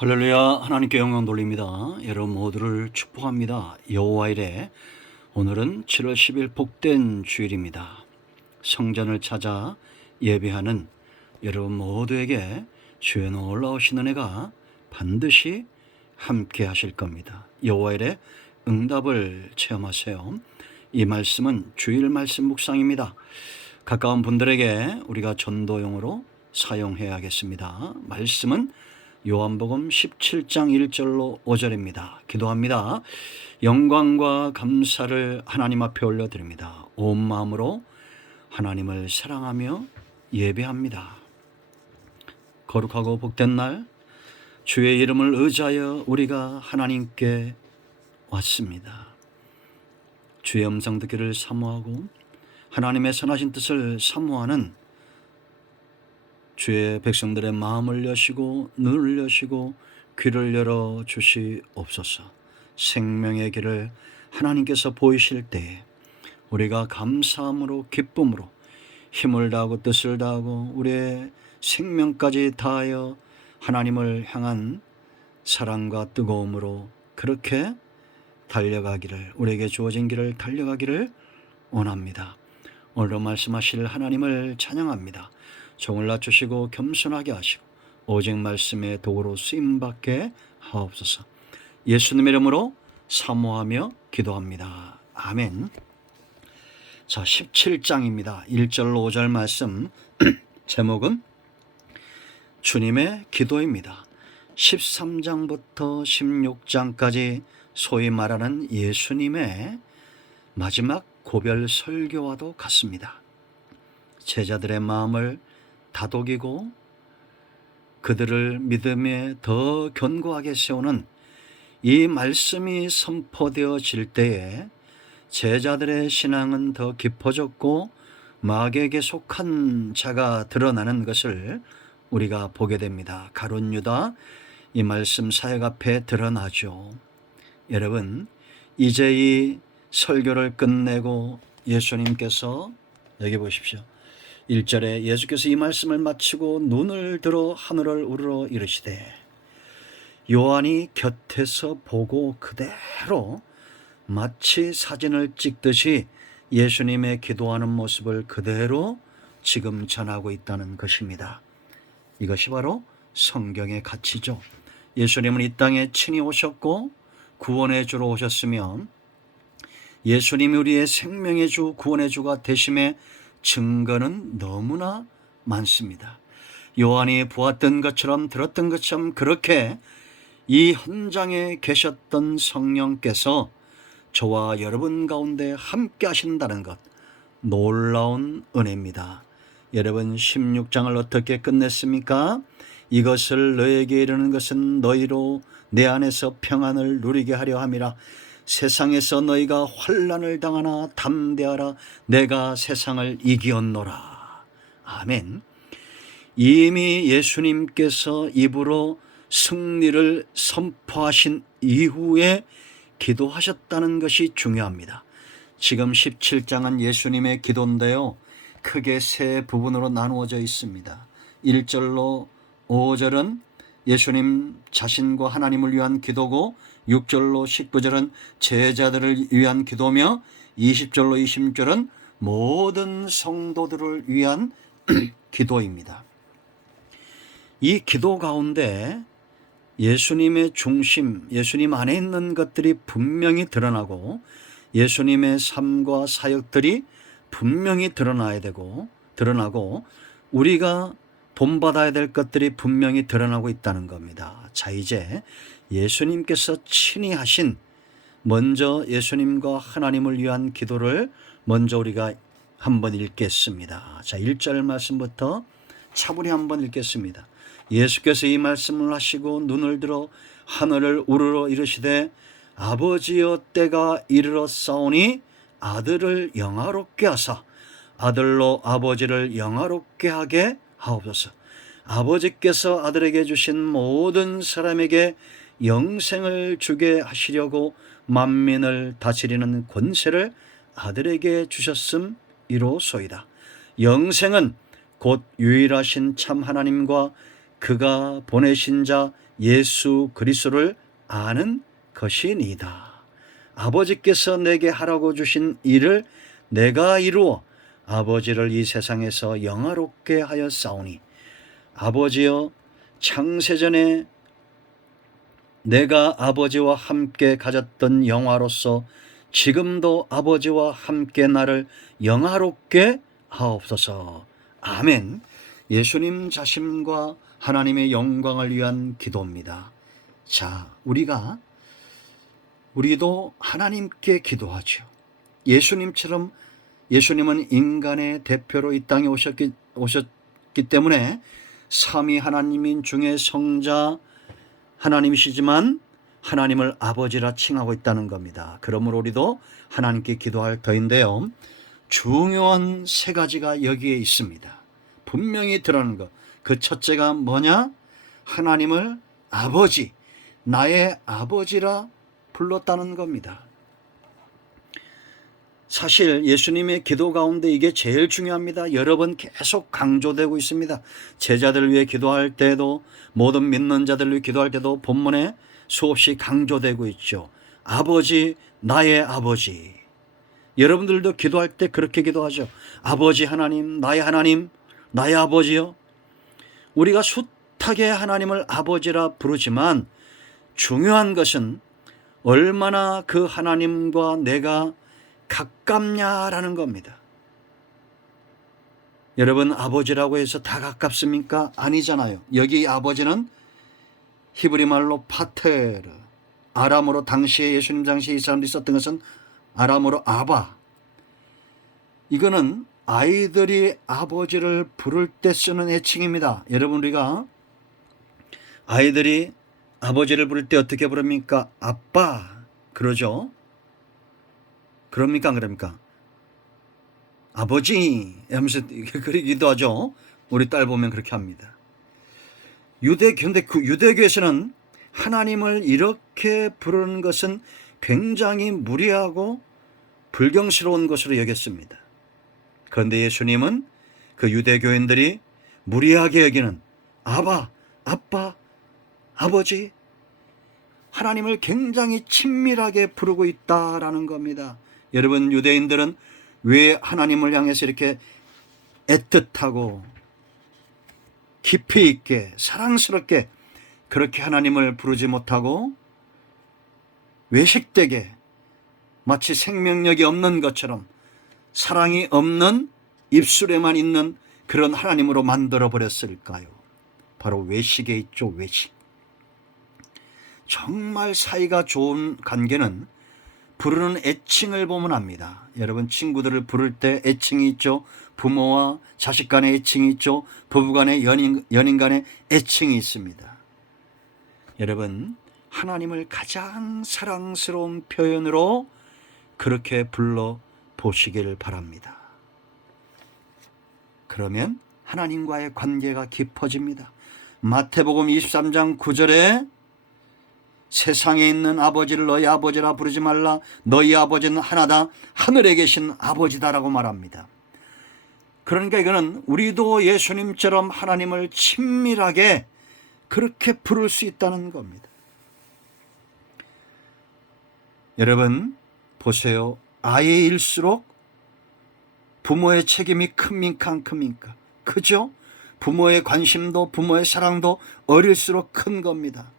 할렐루야. 하나님께 영광 돌립니다. 여러분 모두를 축복합니다. 여호와 이레. 오늘은 7월 10일 복된 주일입니다. 성전을 찾아 예배하는 여러분 모두에게 주의 놀라우신 은혜가 반드시 함께 하실 겁니다. 여호와 이레 응답을 체험하세요. 이 말씀은 주일 말씀 묵상입니다. 가까운 분들에게 우리가 전도용으로 사용해야겠습니다. 말씀은 요한복음 17장 1절로 5절입니다. 기도합니다. 영광과 감사를 하나님 앞에 올려드립니다. 온 마음으로 하나님을 사랑하며 예배합니다. 거룩하고 복된 날, 주의 이름을 의지하여 우리가 하나님께 왔습니다. 주의 음성 듣기를 사모하고 하나님의 선하신 뜻을 사모하는 주의 백성들의 마음을 여시고 눈을 여시고 귀를 열어 주시옵소서. 생명의 길을 하나님께서 보이실 때에 우리가 감사함으로 기쁨으로 힘을 다하고 뜻을 다하고 우리의 생명까지 다하여 하나님을 향한 사랑과 뜨거움으로 그렇게 달려가기를, 우리에게 주어진 길을 달려가기를 원합니다. 오늘도 말씀하실 하나님을 찬양합니다. 종을 낮추시고 겸손하게 하시고 오직 말씀의 도구로 쓰임받게 하옵소서. 예수님의 이름으로 사모하며 기도합니다. 아멘. 자, 17장입니다. 1절로 5절 말씀 제목은 주님의 기도입니다. 13장부터 16장까지 소위 말하는 예수님의 마지막 고별 설교와도 같습니다. 제자들의 마음을 다독이고 그들을 믿음에 더 견고하게 세우는 이 말씀이 선포되어질 때에 제자들의 신앙은 더 깊어졌고 마귀에게 속한 자가 드러나는 것을 우리가 보게 됩니다. 가룟 유다 이 말씀 사역 앞에 드러나죠. 여러분, 이제 이 설교를 끝내고 예수님께서 여기 보십시오. 1절에 예수께서 이 말씀을 마치고 눈을 들어 하늘을 우러러 이르시되 요한이 곁에서 보고 그대로 마치 사진을 찍듯이 예수님의 기도하는 모습을 그대로 지금 전하고 있다는 것입니다. 이것이 바로 성경의 가치죠. 예수님은 이 땅에 친히 오셨고 구원의 주로 오셨으면 예수님이 우리의 생명의 주, 구원의 주가 되심의 증거는 너무나 많습니다. 요한이 보았던 것처럼 들었던 것처럼 그렇게 이 현장에 계셨던 성령께서 저와 여러분 가운데 함께 하신다는 것, 놀라운 은혜입니다. 여러분 16장을 어떻게 끝냈습니까? 이것을 너에게 이르는 것은 너희로 내 안에서 평안을 누리게 하려 함이라. 세상에서 너희가 환난을 당하나 담대하라. 내가 세상을 이기었노라. 아멘. 이미 예수님께서 입으로 승리를 선포하신 이후에 기도하셨다는 것이 중요합니다. 지금 17장은 예수님의 기도인데요. 크게 세 부분으로 나누어져 있습니다. 1절로 5절은 예수님 자신과 하나님을 위한 기도고 6절로 19절은 제자들을 위한 기도며 20절로 26절은 모든 성도들을 위한 기도입니다. 이 기도 가운데 예수님의 중심, 예수님 안에 있는 것들이 분명히 드러나고 예수님의 삶과 사역들이 분명히 드러나고 우리가 본받아야 될 것들이 분명히 드러나고 있다는 겁니다. 자, 이제 예수님께서 친히 하신 먼저 예수님과 하나님을 위한 기도를 먼저 우리가 한번 읽겠습니다. 자, 1절 말씀부터 차분히 한번 읽겠습니다. 예수께서 이 말씀을 하시고 눈을 들어 하늘을 우러러 이르시되 아버지여 때가 이르렀사오니 아들을 영화롭게 하사 아들로 아버지를 영화롭게 하게 하옵소서. 아버지께서 아들에게 주신 모든 사람에게 영생을 주게 하시려고 만민을 다스리는 권세를 아들에게 주셨음이로소이다. 영생은 곧 유일하신 참 하나님과 그가 보내신 자 예수 그리스도를 아는 것이니이다. 아버지께서 내게 하라고 주신 일을 내가 이루어 아버지를 이 세상에서 영화롭게 하였사오니 아버지여 창세전에 내가 아버지와 함께 가졌던 영화로서 지금도 아버지와 함께 나를 영화롭게 하옵소서. 아멘. 예수님 자신과 하나님의 영광을 위한 기도입니다. 자, 우리도 하나님께 기도하죠. 예수님처럼 예수님은 인간의 대표로 이 땅에 오셨기 때문에 삼위 하나님인 중에 성자 하나님이시지만 하나님을 아버지라 칭하고 있다는 겁니다. 그러므로 우리도 하나님께 기도할 터인데요. 중요한 세 가지가 여기에 있습니다. 분명히 드러나는 것. 그 첫째가 뭐냐? 하나님을 아버지, 나의 아버지라 불렀다는 겁니다. 사실 예수님의 기도 가운데 이게 제일 중요합니다. 여러 번 계속 강조되고 있습니다. 제자들을 위해 기도할 때도, 모든 믿는 자들을 위해 기도할 때도 본문에 수없이 강조되고 있죠. 아버지, 나의 아버지. 여러분들도 기도할 때 그렇게 기도하죠. 아버지 하나님, 나의 아버지요. 우리가 숱하게 하나님을 아버지라 부르지만 중요한 것은 얼마나 그 하나님과 내가 가깝냐라는 겁니다. 여러분, 아버지라고 해서 다 가깝습니까? 아니잖아요. 여기 아버지는 히브리 말로 파테르, 아람어로 당시에 예수님 당시에 이 사람들이 썼던 것은 아람어로 아바. 이거는 아이들이 아버지를 부를 때 쓰는 애칭입니다. 여러분, 우리가 아이들이 아버지를 부를 때 어떻게 부릅니까? 아빠 그러죠. 그럽니까 안 그럽니까? 아버지 하면서 그러기도 하죠. 우리 딸 보면 그렇게 합니다. 근데 그 유대교에서는 하나님을 이렇게 부르는 것은 굉장히 무례하고 불경스러운 것으로 여겼습니다. 그런데 예수님은 그 유대교인들이 무례하게 여기는 아바, 아빠, 아버지, 하나님을 굉장히 친밀하게 부르고 있다라는 겁니다. 여러분, 유대인들은 왜 하나님을 향해서 이렇게 애틋하고 깊이 있게 사랑스럽게 그렇게 하나님을 부르지 못하고 외식되게 마치 생명력이 없는 것처럼 사랑이 없는 입술에만 있는 그런 하나님으로 만들어 버렸을까요? 바로 외식에 있죠. 외식. 정말 사이가 좋은 관계는 부르는 애칭을 보면 압니다. 여러분, 친구들을 부를 때 애칭이 있죠. 부모와 자식 간의 애칭이 있죠. 부부 간의 연인 간의 애칭이 있습니다. 여러분, 하나님을 가장 사랑스러운 표현으로 그렇게 불러 보시길 바랍니다. 그러면 하나님과의 관계가 깊어집니다. 마태복음 23장 9절에 세상에 있는 아버지를 너희 아버지라 부르지 말라. 너희 아버지는 하나다. 하늘에 계신 아버지다라고 말합니다. 그러니까 이거는 우리도 예수님처럼 하나님을 친밀하게 그렇게 부를 수 있다는 겁니다. 여러분 보세요. 아이일수록 부모의 책임이 큽니까 안 큽니까? 그죠? 부모의 관심도 부모의 사랑도 어릴수록 큰 겁니다.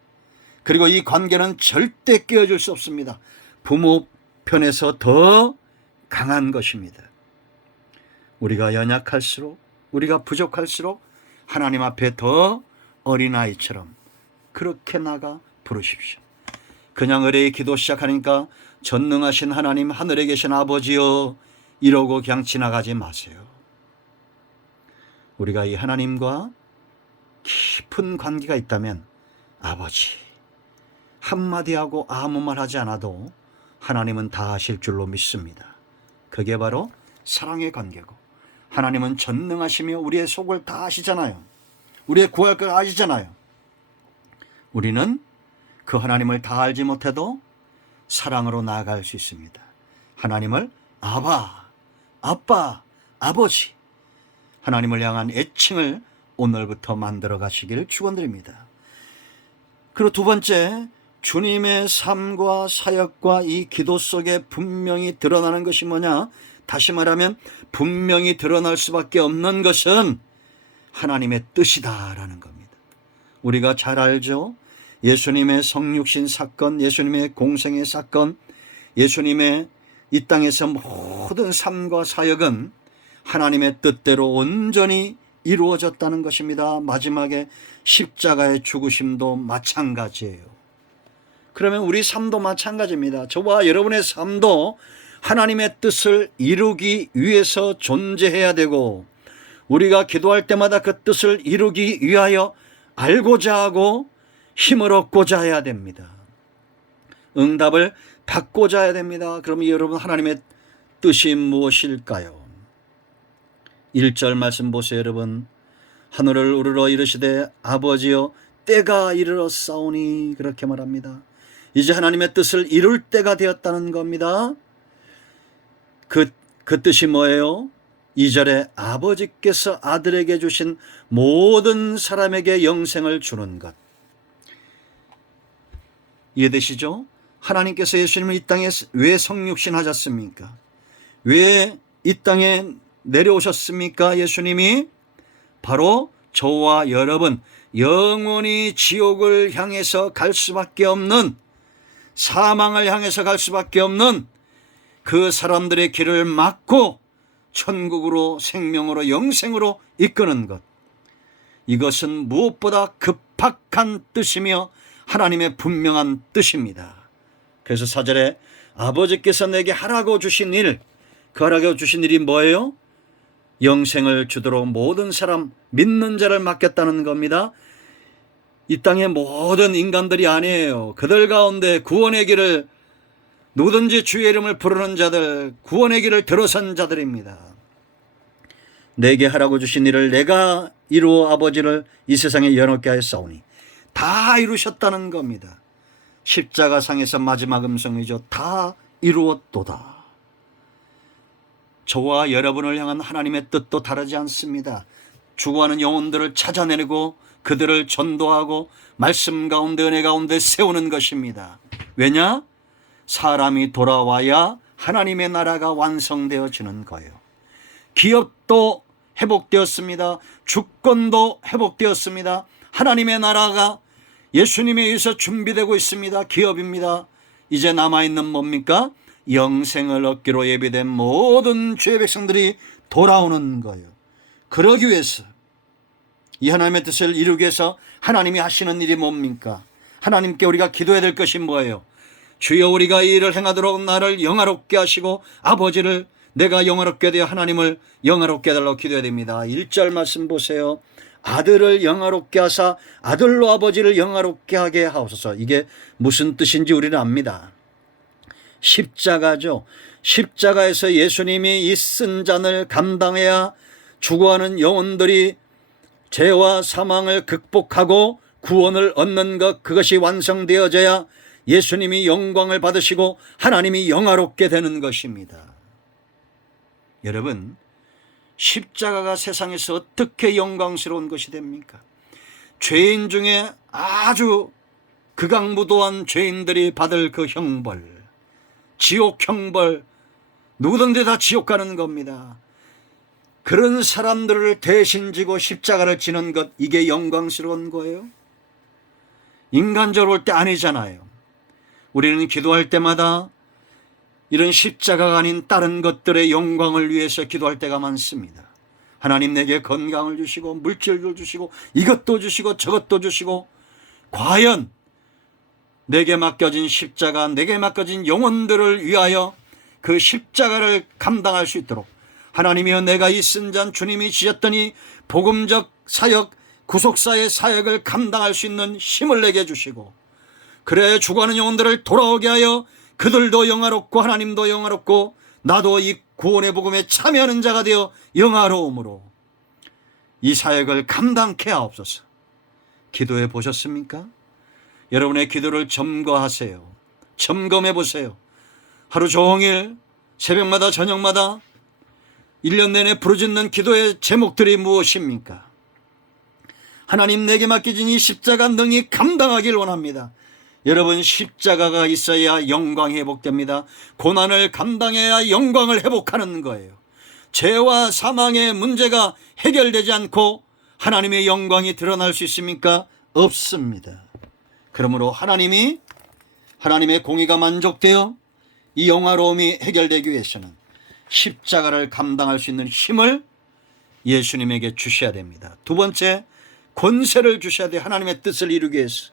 그리고 이 관계는 절대 깨어질 수 없습니다. 부모 편에서 더 강한 것입니다. 우리가 연약할수록, 우리가 부족할수록 하나님 앞에 더 어린아이처럼 그렇게 나가 부르십시오. 그냥 의뢰의 기도 시작하니까 전능하신 하나님, 하늘에 계신 아버지여 이러고 그냥 지나가지 마세요. 우리가 이 하나님과 깊은 관계가 있다면 아버지 한마디 하고 아무 말 하지 않아도 하나님은 다 하실 줄로 믿습니다. 그게 바로 사랑의 관계고, 하나님은 전능하시며 우리의 속을 다 아시잖아요. 우리의 구할 걸 아시잖아요. 우리는 그 하나님을 다 알지 못해도 사랑으로 나아갈 수 있습니다. 하나님을 아바, 아빠, 아버지, 하나님을 향한 애칭을 오늘부터 만들어 가시길 축원드립니다. 그리고 두 번째, 주님의 삶과 사역과 이 기도 속에 분명히 드러나는 것이 뭐냐? 다시 말하면 분명히 드러날 수밖에 없는 것은 하나님의 뜻이다라는 겁니다. 우리가 잘 알죠? 예수님의 성육신 사건, 예수님의 공생의 사건, 예수님의 이 땅에서 모든 삶과 사역은 하나님의 뜻대로 온전히 이루어졌다는 것입니다. 마지막에 십자가의 죽으심도 마찬가지예요. 그러면 우리 삶도 마찬가지입니다. 저와 여러분의 삶도 하나님의 뜻을 이루기 위해서 존재해야 되고, 우리가 기도할 때마다 그 뜻을 이루기 위하여 알고자 하고 힘을 얻고자 해야 됩니다. 응답을 받고자 해야 됩니다. 그럼 여러분, 하나님의 뜻이 무엇일까요? 1절 말씀 보세요. 여러분, 하늘을 우러러 이르시되 아버지여 때가 이르렀사오니, 그렇게 말합니다. 이제 하나님의 뜻을 이룰 때가 되었다는 겁니다. 그 뜻이 뭐예요? 2절에 아버지께서 아들에게 주신 모든 사람에게 영생을 주는 것. 이해되시죠? 하나님께서 예수님을 이 땅에 왜 성육신 하셨습니까? 왜 이 땅에 내려오셨습니까? 예수님이 바로 저와 여러분, 영원히 지옥을 향해서 갈 수밖에 없는, 사망을 향해서 갈 수밖에 없는 그 사람들의 길을 막고 천국으로, 생명으로, 영생으로 이끄는 것. 이것은 무엇보다 급박한 뜻이며 하나님의 분명한 뜻입니다. 그래서 4절에 아버지께서 내게 하라고 주신 일, 그 하라고 주신 일이 뭐예요? 영생을 주도록 모든 사람, 믿는 자를 맡겼다는 겁니다. 이 땅의 모든 인간들이 아니에요. 그들 가운데 구원의 길을, 누구든지 주의 이름을 부르는 자들, 구원의 길을 들어선 자들입니다. 내게 하라고 주신 일을 내가 이루어 아버지를 이 세상에 연합케 하였사오니, 다 이루셨다는 겁니다. 십자가상에서 마지막 음성이죠. 다 이루었도다. 저와 여러분을 향한 하나님의 뜻도 다르지 않습니다. 죽어가는 영혼들을 찾아내고 그들을 전도하고 말씀 가운데, 은혜 가운데 세우는 것입니다. 왜냐? 사람이 돌아와야 하나님의 나라가 완성되어지는 거예요. 기업도 회복되었습니다. 주권도 회복되었습니다. 하나님의 나라가 예수님에 의해서 준비되고 있습니다. 기업입니다. 이제 남아있는 뭡니까? 영생을 얻기로 예비된 모든 주의 백성들이 돌아오는 거예요. 그러기 위해서, 이 하나님의 뜻을 이루기 위해서 하나님이 하시는 일이 뭡니까? 하나님께 우리가 기도해야 될 것이 뭐예요? 주여, 우리가 이 일을 행하도록 나를 영화롭게 하시고 아버지를 내가 영화롭게 되어 하나님을 영화롭게 해달라고 기도해야 됩니다. 1절 말씀 보세요. 아들을 영화롭게 하사 아들로 아버지를 영화롭게 하게 하옵소서. 이게 무슨 뜻인지 우리는 압니다. 십자가죠. 십자가에서 예수님이 이 쓴 잔을 감당해야 죽어가는 영혼들이 죄와 사망을 극복하고 구원을 얻는 것, 그것이 완성되어져야 예수님이 영광을 받으시고 하나님이 영화롭게 되는 것입니다. 여러분, 십자가가 세상에서 어떻게 영광스러운 것이 됩니까? 죄인 중에 아주 극악무도한 죄인들이 받을 그 형벌, 지옥 형벌, 누구든지 다 지옥 가는 겁니다. 그런 사람들을 대신 지고 십자가를 지는 것, 이게 영광스러운 거예요? 인간적으로 볼 때 아니잖아요. 우리는 기도할 때마다 이런 십자가가 아닌 다른 것들의 영광을 위해서 기도할 때가 많습니다. 하나님, 내게 건강을 주시고 물질을 주시고 이것도 주시고 저것도 주시고, 과연 내게 맡겨진 십자가, 내게 맡겨진 영혼들을 위하여 그 십자가를 감당할 수 있도록, 하나님이여, 내가 이 쓴 잔 주님이 지셨더니 복음적 사역, 구속사의 사역을 감당할 수 있는 힘을 내게 주시고, 그래 죽어가는 영혼들을 돌아오게 하여 그들도 영화롭고 하나님도 영화롭고 나도 이 구원의 복음에 참여하는 자가 되어 영화로움으로 이 사역을 감당케 하옵소서. 기도해 보셨습니까? 여러분의 기도를 점검하세요. 점검해 보세요. 하루 종일 새벽마다 저녁마다 1년 내내 부르짖는 기도의 제목들이 무엇입니까? 하나님 내게 맡겨진 이 십자가 능히 감당하길 원합니다. 여러분, 십자가가 있어야 영광이 회복됩니다. 고난을 감당해야 영광을 회복하는 거예요. 죄와 사망의 문제가 해결되지 않고 하나님의 영광이 드러날 수 있습니까? 없습니다. 그러므로 하나님의 공의가 만족되어 이 영화로움이 해결되기 위해서는 십자가를 감당할 수 있는 힘을 예수님에게 주셔야 됩니다. 두 번째, 권세를 주셔야 돼요. 하나님의 뜻을 이루기 위해서.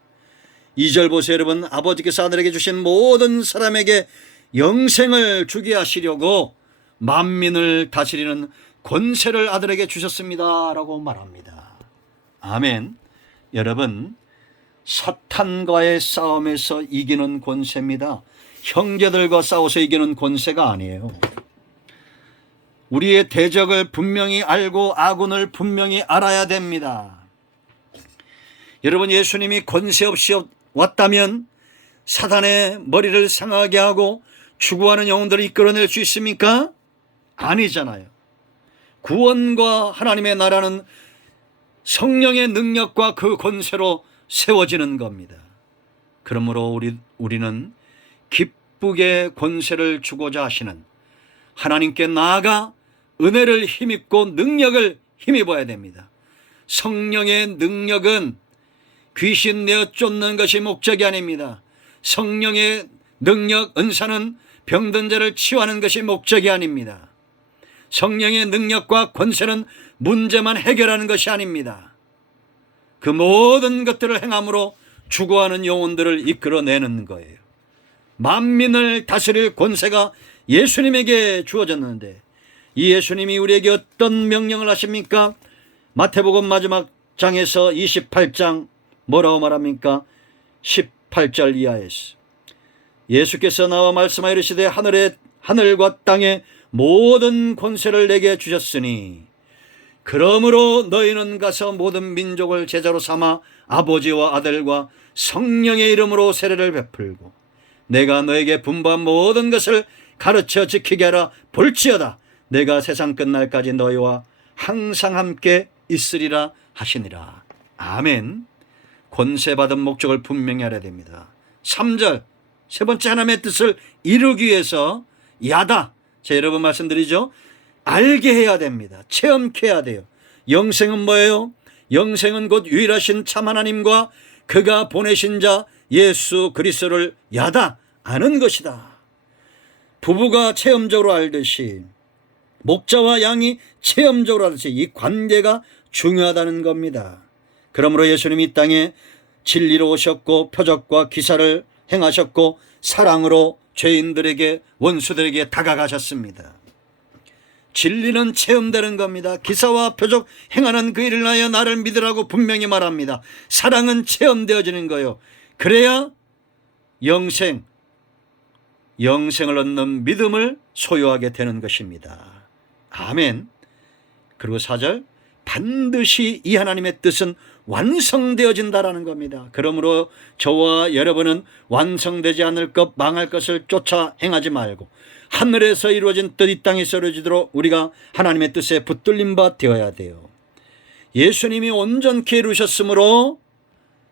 2절 보세요. 여러분, 아버지께서 아들에게 주신 모든 사람에게 영생을 주게 하시려고 만민을 다스리는 권세를 아들에게 주셨습니다 라고 말합니다. 아멘. 여러분, 사탄과의 싸움에서 이기는 권세입니다. 형제들과 싸워서 이기는 권세가 아니에요. 우리의 대적을 분명히 알고 아군을 분명히 알아야 됩니다. 여러분, 예수님이 권세 없이 왔다면 사단의 머리를 상하게 하고 추구하는 영혼들을 이끌어낼 수 있습니까? 아니잖아요. 구원과 하나님의 나라는 성령의 능력과 그 권세로 세워지는 겁니다. 그러므로 우리는 기쁘게 권세를 주고자 하시는 하나님께 나아가 은혜를 힘입고 능력을 힘입어야 됩니다. 성령의 능력은 귀신 내어 쫓는 것이 목적이 아닙니다. 성령의 능력, 은사는 병든 자를 치유하는 것이 목적이 아닙니다. 성령의 능력과 권세는 문제만 해결하는 것이 아닙니다. 그 모든 것들을 행함으로 죽어가는 영혼들을 이끌어내는 거예요. 만민을 다스릴 권세가 예수님에게 주어졌는데 이 예수님이 우리에게 어떤 명령을 하십니까? 마태복음 마지막 장에서 28장 뭐라고 말합니까? 18절 이하에서 예수께서 나와 말씀하여 이르시되 하늘과 땅의 모든 권세를 내게 주셨으니 그러므로 너희는 가서 모든 민족을 제자로 삼아 아버지와 아들과 성령의 이름으로 세례를 베풀고 내가 너에게 분부한 모든 것을 가르쳐 지키게 하라. 볼지어다 내가 세상 끝날까지 너희와 항상 함께 있으리라 하시니라. 아멘. 권세받은 목적을 분명히 알아야 됩니다. 3절 세 번째, 하나님의 뜻을 이루기 위해서 야다. 자, 여러분 말씀드리죠. 알게 해야 됩니다. 체험케 해야 돼요. 영생은 뭐예요? 영생은 곧 유일하신 참 하나님과 그가 보내신 자 예수 그리스도를 야다 아는 것이다. 부부가 체험적으로 알듯이 목자와 양이 체험적으로 알듯이 이 관계가 중요하다는 겁니다. 그러므로 예수님이 이 땅에 진리로 오셨고 표적과 기사를 행하셨고 사랑으로 죄인들에게 원수들에게 다가가셨습니다. 진리는 체험되는 겁니다. 기사와 표적 행하는 그 일을 하여 나를 믿으라고 분명히 말합니다. 사랑은 체험되어지는 거예요. 그래야 영생을 얻는 믿음을 소유하게 되는 것입니다. 아멘. 그리고 4절 반드시 이 하나님의 뜻은 완성되어진다라는 겁니다. 그러므로 저와 여러분은 완성되지 않을 것, 망할 것을 쫓아 행하지 말고 하늘에서 이루어진 뜻 이 땅에서 이루어지도록 우리가 하나님의 뜻에 붙들린 바 되어야 돼요. 예수님이 온전케 이루셨으므로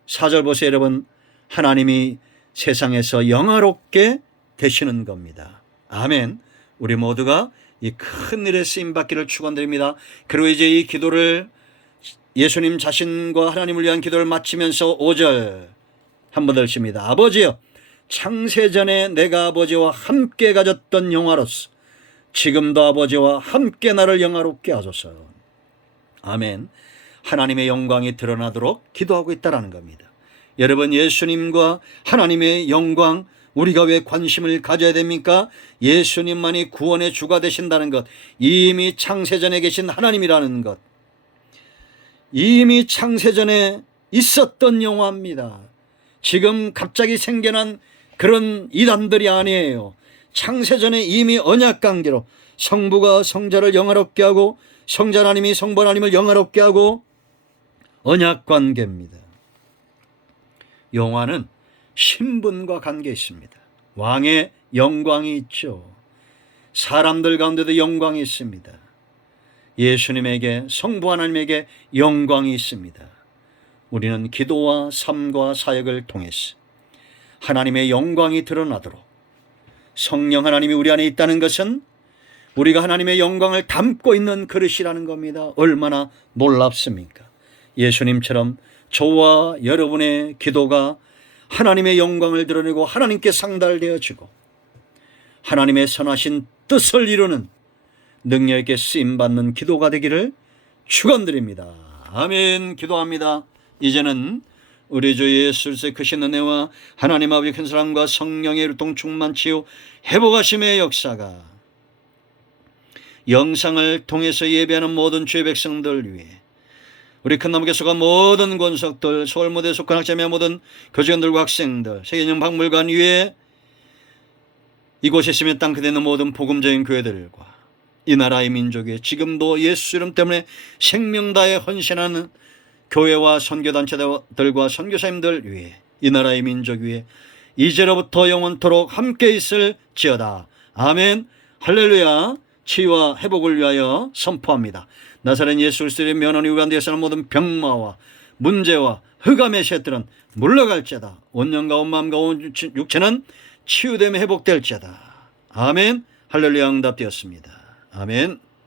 4절 보세요 여러분. 하나님이 세상에서 영화롭게 되시는 겁니다. 아멘. 우리 모두가 이 큰 일에 쓰임받기를 축원드립니다. 그리고 이제 이 기도를 예수님 자신과 하나님을 위한 기도를 마치면서 5절 한번 더 읽습니다. 아버지여 창세전에 내가 아버지와 함께 가졌던 영화로서 지금도 아버지와 함께 나를 영화롭게 하소서. 아멘. 하나님의 영광이 드러나도록 기도하고 있다는 겁니다. 여러분, 예수님과 하나님의 영광 우리가 왜 관심을 가져야 됩니까? 예수님만이 구원의 주가 되신다는 것, 이미 창세전에 계신 하나님이라는 것, 이미 창세전에 있었던 영화입니다. 지금 갑자기 생겨난 그런 이단들이 아니에요. 창세전에 이미 언약관계로 성부가 성자를 영화롭게 하고 성자 하나님이 성부 하나님을 영화롭게 하고 언약관계입니다. 영화는 신분과 관계 있습니다. 왕의 영광이 있죠. 사람들 가운데도 영광이 있습니다. 예수님에게 성부 하나님에게 영광이 있습니다. 우리는 기도와 삶과 사역을 통해서 하나님의 영광이 드러나도록, 성령 하나님이 우리 안에 있다는 것은 우리가 하나님의 영광을 담고 있는 그릇이라는 겁니다. 얼마나 놀랍습니까? 예수님처럼 저와 여러분의 기도가 하나님의 영광을 드러내고 하나님께 상달되어지고 하나님의 선하신 뜻을 이루는 능력 있게 쓰임받는 기도가 되기를 축원드립니다. 아멘. 기도합니다. 이제는 우리 주 예수 그리스도의 크신 은혜와 하나님 아버지 큰 사랑과 성령의 일통 충만 치유 회복하심의 역사가 영상을 통해서 예배하는 모든 주의 백성들 위해, 우리 큰 나무교회 속한 모든 권석들, 서울무대 속한 학자매 모든 교직원들과 학생들, 세계인형 박물관 위에 이곳에 있으면 땅 그대 있는 모든 복음적인 교회들과 이 나라의 민족 위에 지금도 예수 이름 때문에 생명 다해 헌신하는 교회와 선교단체들과 선교사님들 위해 이 나라의 민족 위에 이제로부터 영원토록 함께 있을지어다. 아멘. 할렐루야. 치유와 회복을 위하여 선포합니다. 나사렛 예수 그리스도의 면허니 우간디에서는 모든 병마와 문제와 흑암의 셋들은 물러갈지어다. 온영과 온 마음과 온 육체는 치유되며 회복될지어다. 아멘. 할렐루야. 응답되었습니다. 아멘.